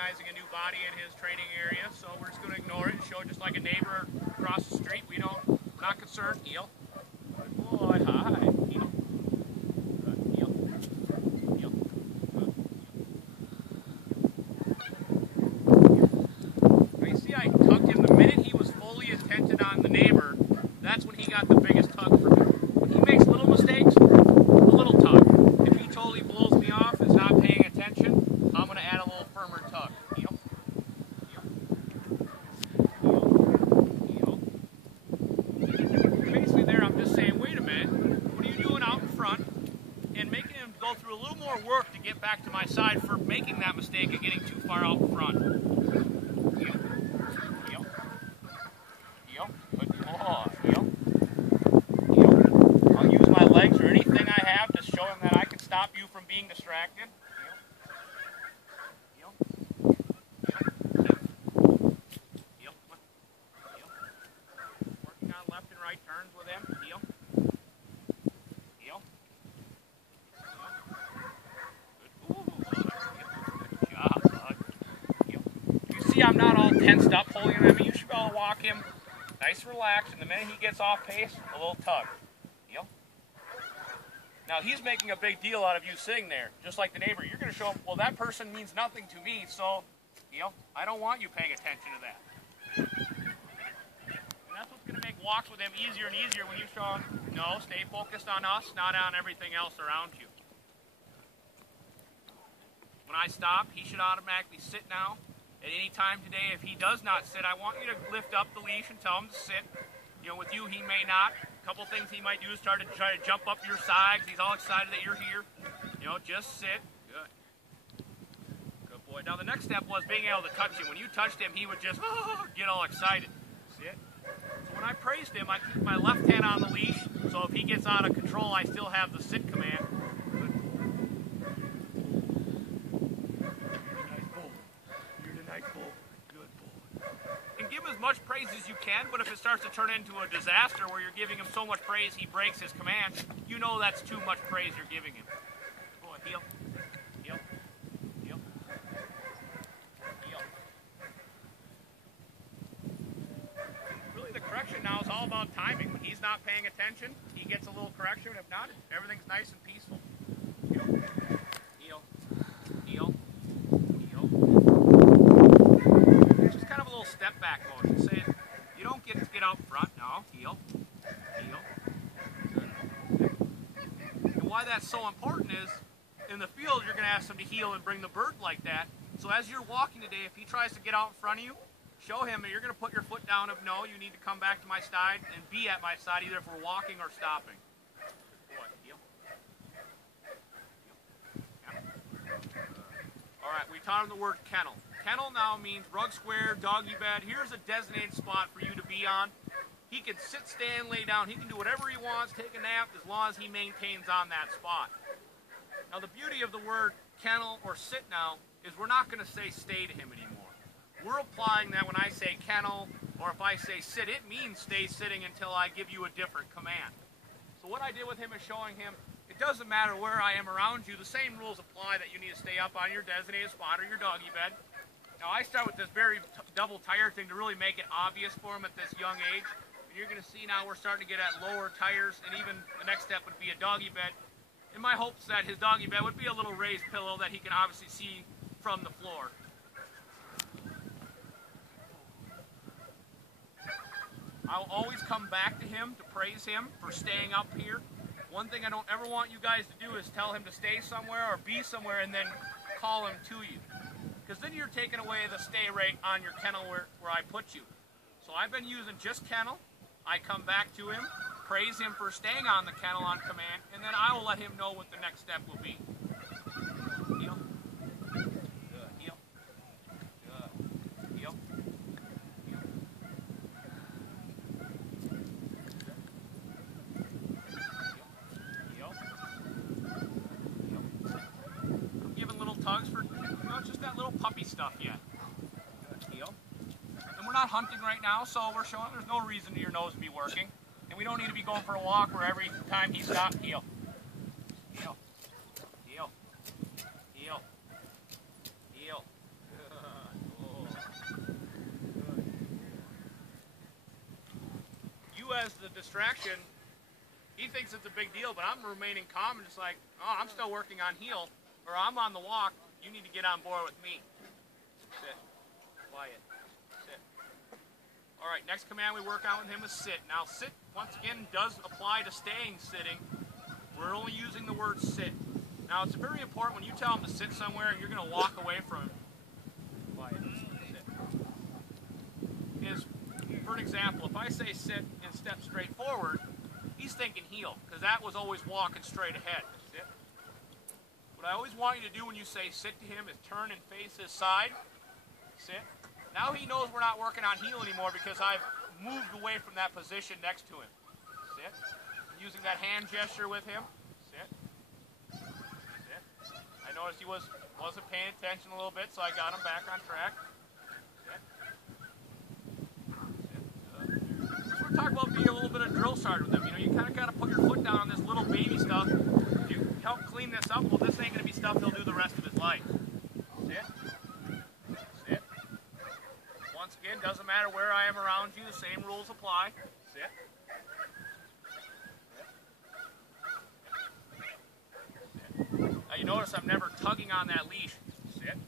recognizing a new body in his training area, so we're just going to ignore it and show it just like a neighbor across the street. We're not concerned. Heel. Good boy. Hi. Heel. Good. Heel. Heel. Good. Now you see I tucked him the minute he was fully attentive on the neighbor. That's when he got the biggest tug for me. When he makes little mistakes, a little tug. If he totally blows me off and is not paying attention, I'm going to add a little firmer tug. Heel. Heel. Heel. Heel. Basically there I'm just saying, wait a minute, what are you doing out in front? And making him go through a little more work to get back to my side for making that mistake of getting too far out in front. Heel. Heel. Heel. Good boy. Heel. Heel. I'll use my legs or anything I have to show him that I can stop you from being distracted. Heel. Heel. Working on left and right turns with him. Heel. Heel. Good job, bud. Heel. You see I'm not all tensed up holding him. I mean, you should be able to walk him nice and relaxed, and the minute he gets off pace, a little tug. Heel. Now he's making a big deal out of you sitting there, just like the neighbor. You're going to show him, well, that person means nothing to me, so, I don't want you paying attention to that. And that's what's going to make walks with him easier and easier when you show him, no, stay focused on us, not on everything else around you. When I stop, he should automatically sit now. At any time today, if he does not sit, I want you to lift up the leash and tell him to sit. With you, he may not. A couple things he might do is try to jump up your side. He's all excited that you're here. Just sit. Good. Good boy. Now, the next step was being able to touch him. When you touched him, he would just get all excited. Sit. So when I praised him, I keep my left hand on the leash, so if he gets out of control, I still have the sit command. Good. Give him as much praise as you can, but if it starts to turn into a disaster where you're giving him so much praise he breaks his command, you know that's too much praise you're giving him. Boy, heel. Heel. Heel. Heel. Really, the correction now is all about timing. When he's not paying attention, he gets a little correction. If not, everything's nice and peaceful. Heel. Heel. Heel. Kind of a little step back motion, saying you don't get to get out front. No, heel, heel. And why that's so important is in the field you're going to ask him to heel and bring the bird like that. So as you're walking today, if he tries to get out in front of you, show him that you're going to put your foot down of no, you need to come back to my side and be at my side either if we're walking or stopping. Boy, heel. Yeah. All right, we taught him the word kennel. Kennel now means rug square, doggy bed. Here's a designated spot for you to be on. He can sit, stand, lay down. He can do whatever he wants, take a nap, as long as he maintains on that spot. Now, the beauty of the word kennel or sit now is we're not going to say stay to him anymore. We're applying that when I say kennel or if I say sit, it means stay sitting until I give you a different command. So what I did with him is showing him it doesn't matter where I am around you. The same rules apply that you need to stay up on your designated spot or your doggy bed. Now I start with this very double tire thing to really make it obvious for him at this young age. And you're going to see now we're starting to get at lower tires, and even the next step would be a doggy bed. In my hopes that his doggy bed would be a little raised pillow that he can obviously see from the floor. I'll always come back to him to praise him for staying up here. One thing I don't ever want you guys to do is tell him to stay somewhere or be somewhere and then call him to you. Because then you're taking away the stay rate on your kennel where I put you. So I've been using just kennel. I come back to him, praise him for staying on the kennel on command, and then I will let him know what the next step will be. Heel. Good. Heel. Good. Heel. Heel. Heel. Heel. I'm giving little tugs for just that little puppy stuff yet. Good. Heel. And we're not hunting right now, so we're showing there's no reason your nose to be working. And we don't need to be going for a walk where every time he stops, heel. Heel. Heel. Heel. Heel. distraction, he thinks it's a big deal, but I'm remaining calm and just like, oh, I'm still working on heel, or I'm on the walk. You need to get on board with me. Sit. Quiet. Sit. All right, next command we work on with him is sit. Now, sit, once again, does apply to staying sitting. We're only using the word sit. Now, it's very important when you tell him to sit somewhere and you're going to walk away from him. Quiet. Sit. Is, for an example, if I say sit and step straight forward, he's thinking heel, because that was always walking straight ahead. Sit. What I always want you to do when you say sit to him is turn and face his side. Sit. Now he knows we're not working on heel anymore because I've moved away from that position next to him. Sit. I'm using that hand gesture with him. Sit. Sit. I noticed he wasn't paying attention a little bit, so I got him back on track. Sit. Sit. So we're talking about being a little bit of drill sergeant with him. You know, you kind of got to put your foot down on this little baby stuff. You help clean this up. Well, this ain't going to be stuff he'll do the rest of his life. Sit. Sit. Once again, doesn't matter where I am around you, the same rules apply. Sit. Sit. Now you notice I'm never tugging on that leash. Sit.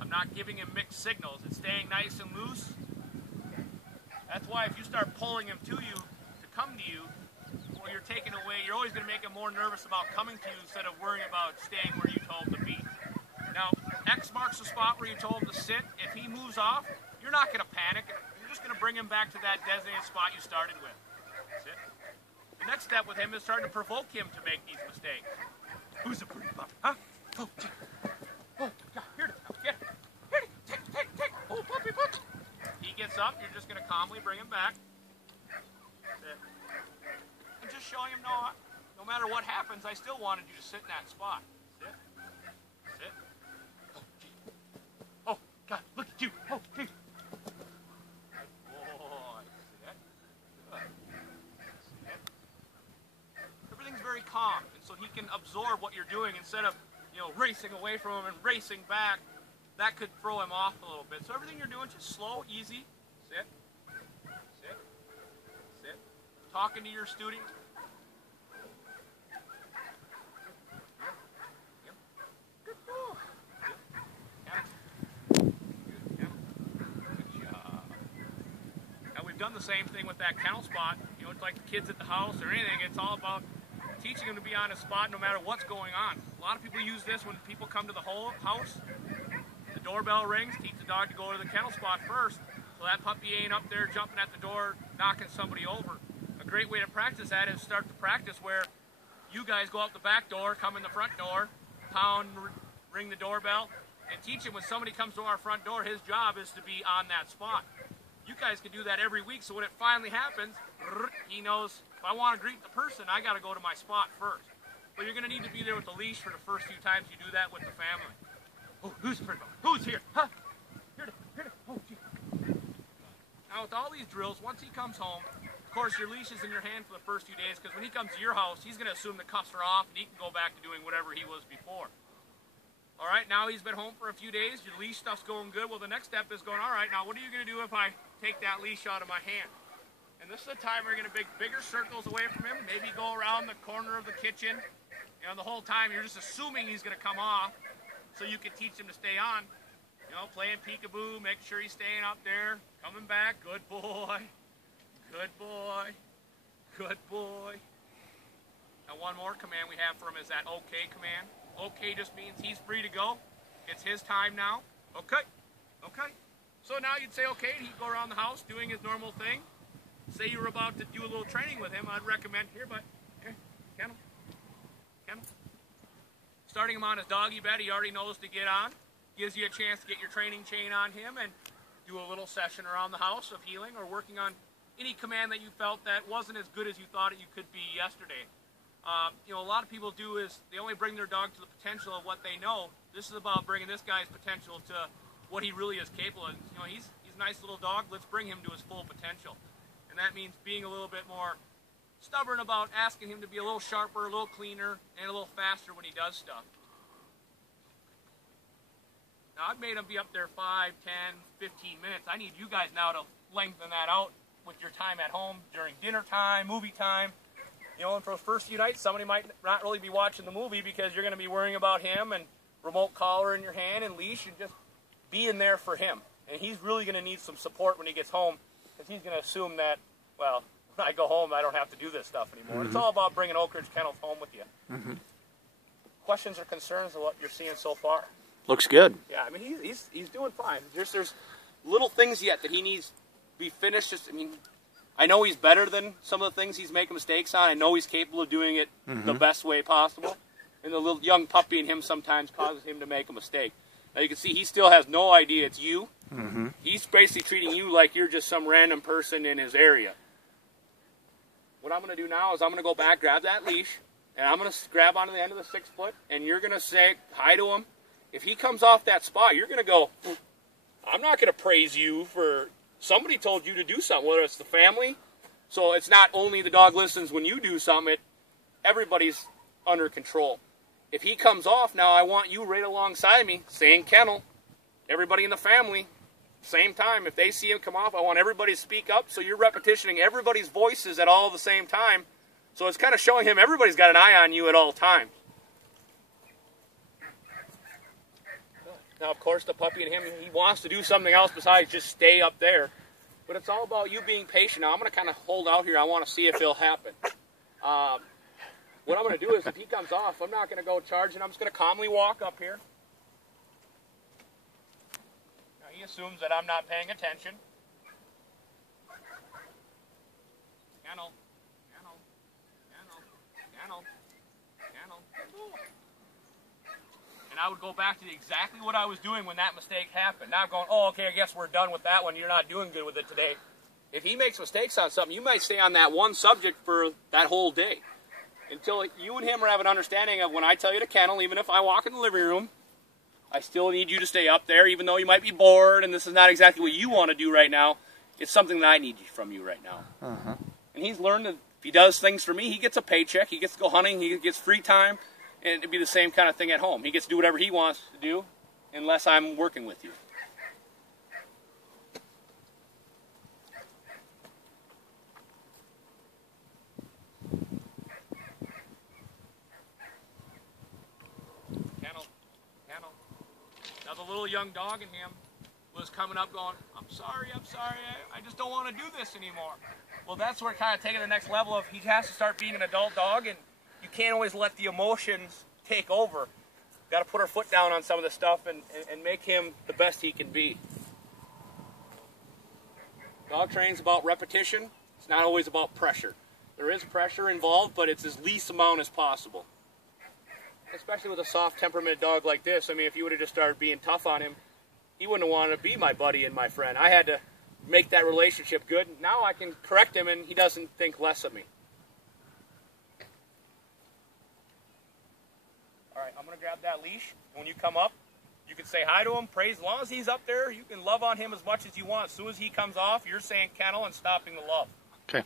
I'm not giving him mixed signals. It's staying nice and loose. That's why if you start pulling him to you, to come to you, or you're taking away, you're always going to make him more nervous about coming to you instead of worrying about staying where you told him to be. Now, X marks the spot where you told him to sit. If he moves off, you're not going to panic. You're just going to bring him back to that designated spot you started with. Sit. The next step with him is starting to provoke him to make these mistakes. Who's a pretty puppy, huh? Oh, gee. Oh, God, here it is. Get it. Here it is. Take. Oh, puppy. He gets up, you're just going to calmly bring him back. Sit. And just showing him, no matter what happens, I still wanted you to sit in that spot. Sit. Sit. Oh, gee. Oh, God, look at you. Oh, gee. Boy. Sit. Good. Sit. Everything's very calm, and so he can absorb what you're doing instead of, racing away from him and racing back. That could throw him off a little bit. So everything you're doing, just slow, easy. Sit. Sit. Sit. Talking to your student. Yep. Good. Yep. Good job. Now we've done the same thing with that kennel spot. It's like the kids at the house or anything. It's all about teaching them to be on a spot no matter what's going on. A lot of people use this when people come to the whole house. The doorbell rings, teach the dog to go to the kennel spot first, so that puppy ain't up there jumping at the door, knocking somebody over. A great way to practice that is start the practice where you guys go out the back door, come in the front door, pound, ring the doorbell, and teach him when somebody comes to our front door, his job is to be on that spot. You guys can do that every week, so when it finally happens, he knows, if I want to greet the person, I got to go to my spot first. But you're going to need to be there with the leash for the first few times you do that with the family. Oh, who's here? Who's here? Huh? Here it is. Oh, gee. Now, with all these drills, once he comes home, of course, your leash is in your hand for the first few days, because when he comes to your house, he's going to assume the cuffs are off, and he can go back to doing whatever he was before. All right, now he's been home for a few days. Your leash stuff's going good. Well, the next step is going, all right, now what are you going to do if I take that leash out of my hand? And this is the time where you're going to make bigger circles away from him, maybe go around the corner of the kitchen. The whole time you're just assuming he's going to come off so you can teach him to stay on. Playing peekaboo, make sure he's staying up there, coming back. Good boy. Good boy. Good boy. Now, one more command we have for him is that okay command. Okay just means he's free to go. It's his time now. Okay. Okay. So now you'd say okay, he'd go around the house doing his normal thing. Say you were about to do a little training with him, I'd recommend, here, kennel. Starting him on his doggy bed, he already knows to get on. Gives you a chance to get your training chain on him and do a little session around the house of heeling or working on any command that you felt that wasn't as good as you thought it you could be yesterday. A lot of people do is they only bring their dog to the potential of what they know. This is about bringing this guy's potential to what he really is capable of. He's a nice little dog. Let's bring him to his full potential. And that means being a little bit more stubborn about asking him to be a little sharper, a little cleaner, and a little faster when he does stuff. Now, I've made him be up there 5, 10, 15 minutes. I need you guys now to lengthen that out with your time at home during dinner time, movie time. You know, and for the first few nights, somebody might not really be watching the movie because you're going to be worrying about him and remote collar in your hand and leash and just being there for him. And he's really going to need some support when he gets home because he's going to assume that, well, when I go home, I don't have to do this stuff anymore. It's all about bringing Oak Ridge Kennels home with you. Questions or concerns of what you're seeing so far? Looks good. Yeah, I mean, he's doing fine. There's little things yet that he needs to be finished. Just, I mean, I know he's better than some of the things he's making mistakes on. I know he's capable of doing it the best way possible. And the little young puppy in him sometimes causes him to make a mistake. Now you can see he still has no idea it's you. He's basically treating you like you're just some random person in his area. What I'm going to do now is I'm going to go back, grab that leash, and I'm going to grab onto the end of the 6 foot, and you're going to say hi to him. If he comes off that spot, you're going to go, I'm not going to praise you for somebody told you to do something, whether it's the family. So it's not only the dog listens when you do something, everybody's under control. If he comes off, now I want you right alongside me, saying kennel, everybody in the family, same time. If they see him come off, I want everybody to speak up, so you're repetitioning everybody's voices at all the same time. So it's kind of showing him everybody's got an eye on you at all times. Now, of course, the puppy and him, he wants to do something else besides just stay up there. But it's all about you being patient. Now, I'm going to kind of hold out here. I want to see if it'll happen. What I'm going to do is if he comes off, I'm not going to go charging. I'm just going to calmly walk up here. Now, he assumes that I'm not paying attention. Kennel, kennel, kennel, kennel, kennel. And I would go back to exactly what I was doing when that mistake happened. Now I'm going, oh, okay, I guess we're done with that one. You're not doing good with it today. If he makes mistakes on something, you might stay on that one subject for that whole day. Until you and him have an understanding of when I tell you to kennel, even if I walk in the living room, I still need you to stay up there, even though you might be bored and this is not exactly what you want to do right now. It's something that I need from you right now. And he's learned that if he does things for me, he gets a paycheck, he gets to go hunting, he gets free time. And it'd be the same kind of thing at home. He gets to do whatever he wants to do unless I'm working with you. Kennel, kennel. Now the little young dog in him was coming up going, I'm sorry, I just don't want to do this anymore. Well, that's where it kind of taking the next level of he has to start being an adult dog, and you can't always let the emotions take over. Got to put our foot down on some of the stuff and make him the best he can be. Dog training's about repetition. It's not always about pressure. There is pressure involved, but it's as least amount as possible. Especially with a soft temperamented dog like this. I mean, if you would have just started being tough on him, he wouldn't have wanted to be my buddy and my friend. I had to make that relationship good. Now I can correct him and he doesn't think less of me. All right, I'm going to grab that leash. When you come up, you can say hi to him, praise. As long as he's up there, you can love on him as much as you want. As soon as he comes off, you're saying kennel and stopping the love. Okay.